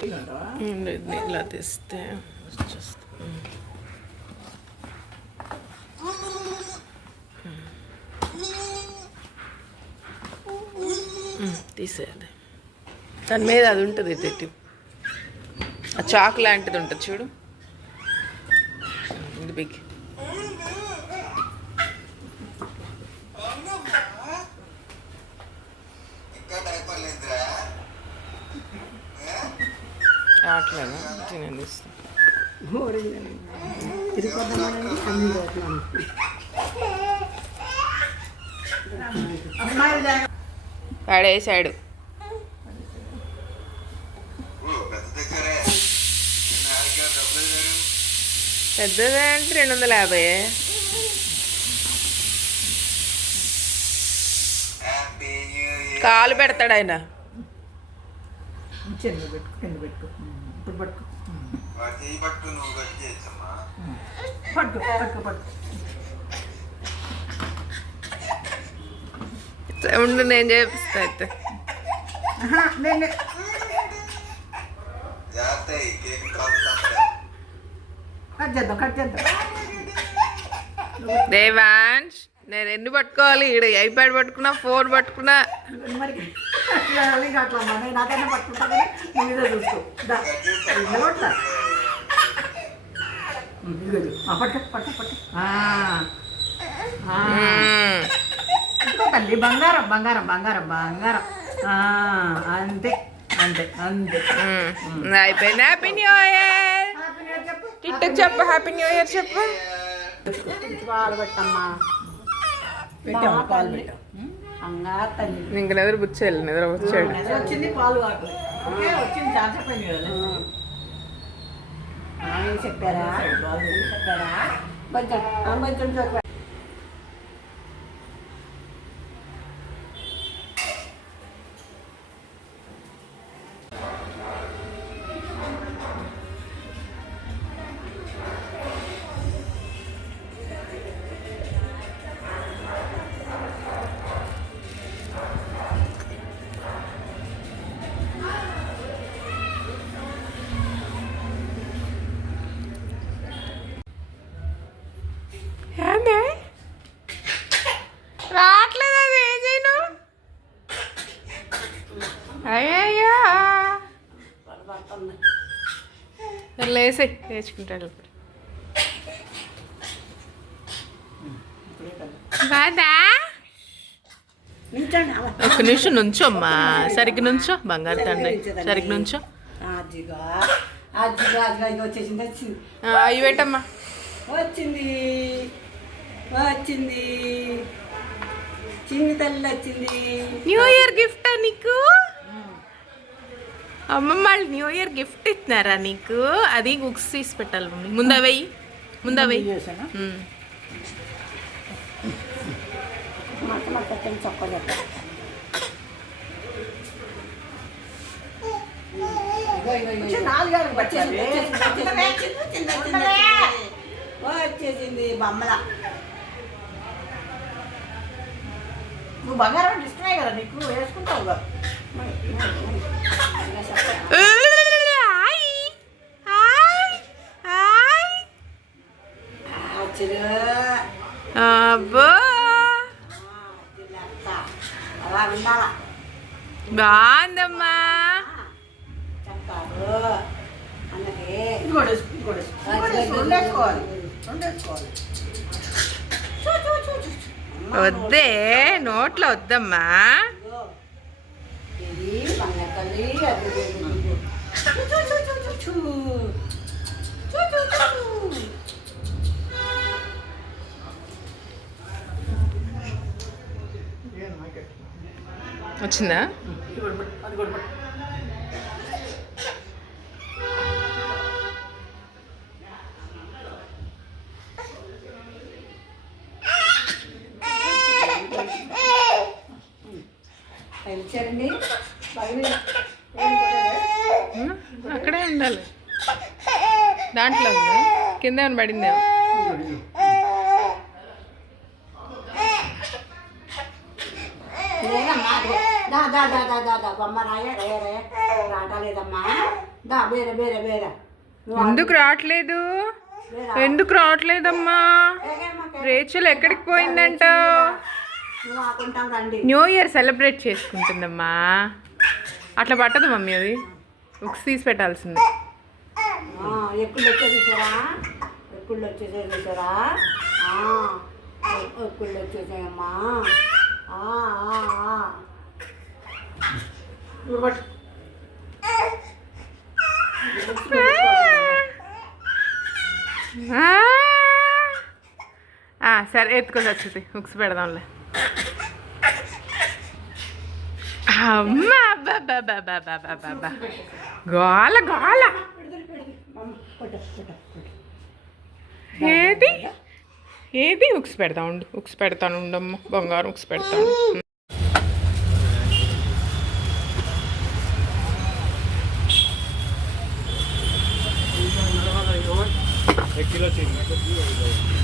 ఇలా తీస్తే తీసేది దాని మీద అది ఉంటుంది తెట్టి ఆ చాక్ లాంటిది ఉంటుంది చూడు ఇది బిగ్ అట్లేనా తినేది వాడేసాడు పెద్దదే అంటే 250 కాలు పెడతాడు ఆయన ఉండు నేను చేపిస్తా అయితే దేవాంశ్ నేను ఎన్ని పట్టుకోవాలి ఇక్కడ ఐప్యాడ్ పట్టుకున్నా ఫోన్ పట్టుకున్నా తల్లి బంగారం బంగారం బంగారం బంగారం అంతే అంతే అంతే అయిపోయింది హ్యాపీ న్యూ ఇయర్ కిట్టుకు చెప్పు హ్యాపీ న్యూ ఇయర్ చెప్పు పాలు పెట్టమ్మా పెట్టాము పాలు పెట్టాం ఇంక నిద్ర బుచ్చేయాలి నిద్ర వచ్చాడు వచ్చింది పాలు వచ్చింది చాలా చెప్పండి కదా చెప్పారా చెప్పారా కొంచెం చెప్పారా రావట్లేదు అది ఏం చేయను అయ్యయ్యా లేసే వేసుకుంటాడు బాదా ఒక్క నిమిషం నుంచోమ్మా సరిగ్గా నుంచో బంగారు తండ్రి సరిగ్గా నుంచో అవి పెట్టమ్మా వచ్చింది వచ్చింది చిన్ని తల్లి వచ్చింది న్యూ ఇయర్ గిఫ్టా నీకు అమ్మమ్మ వాళ్ళు న్యూ ఇయర్ గిఫ్ట్ ఇస్తున్నారా నీకు అది బుక్స్ తీసి పెట్టాలి మమ్మీ ముందవేయి ముందవేయి వచ్చేసింది బొమ్మల నువ్వు బంగారం ఇష్టమే కదా నీకు వేసుకుంటావుగా అబ్బో అలా ఉండాలా బాగుందమ్మా చెప్తారు అన్నది ఉండేసుకోవాలి ఉండేసుకోవాలి వద్దే నోట్లో వద్దమ్మా ఇది బంగారు వచ్చిందా అక్కడే ఉండాలి దాంట్లో ఉందా కింద ఏమైనా పడిందేమో లేదమ్మా బొమ్మ రాయ రాయలేదమ్మా దా బేర బేర బేర నువ్వు ఎందుకు రావట్లేదు? బేర ఎందుకు రావట్లేదమ్మా? రేచల్ ఎక్కడికి పోయిందంట? నువ్వు ఆకుంటాం రండి. న్యూ ఇయర్ సెలబ్రేట్ చేసుకుంటుందమ్మా. అట్లా పట్టదు మమ్మీ, అది బుక్స్ తీసి పెట్టాల్సింది. ఎక్కుళ్ళు వచ్చే చూసారా? ఎక్కుళ్ళు వచ్చేసే చూసారా? ఎక్కుళ్ళు వచ్చేసాయమ్మా. సరే ఎత్తుకొని వచ్చింది, బుక్స్ పెడదాంలే. అమ్మా అబ్బా గోల గోల. ఏది ఏది ఉక్స్ పెడతా ఉండు, ఉక్స్ పెడతాను ఉండమ్మ, బంగారం ఉక్స్ పెడతాను. एक किलो चाहिए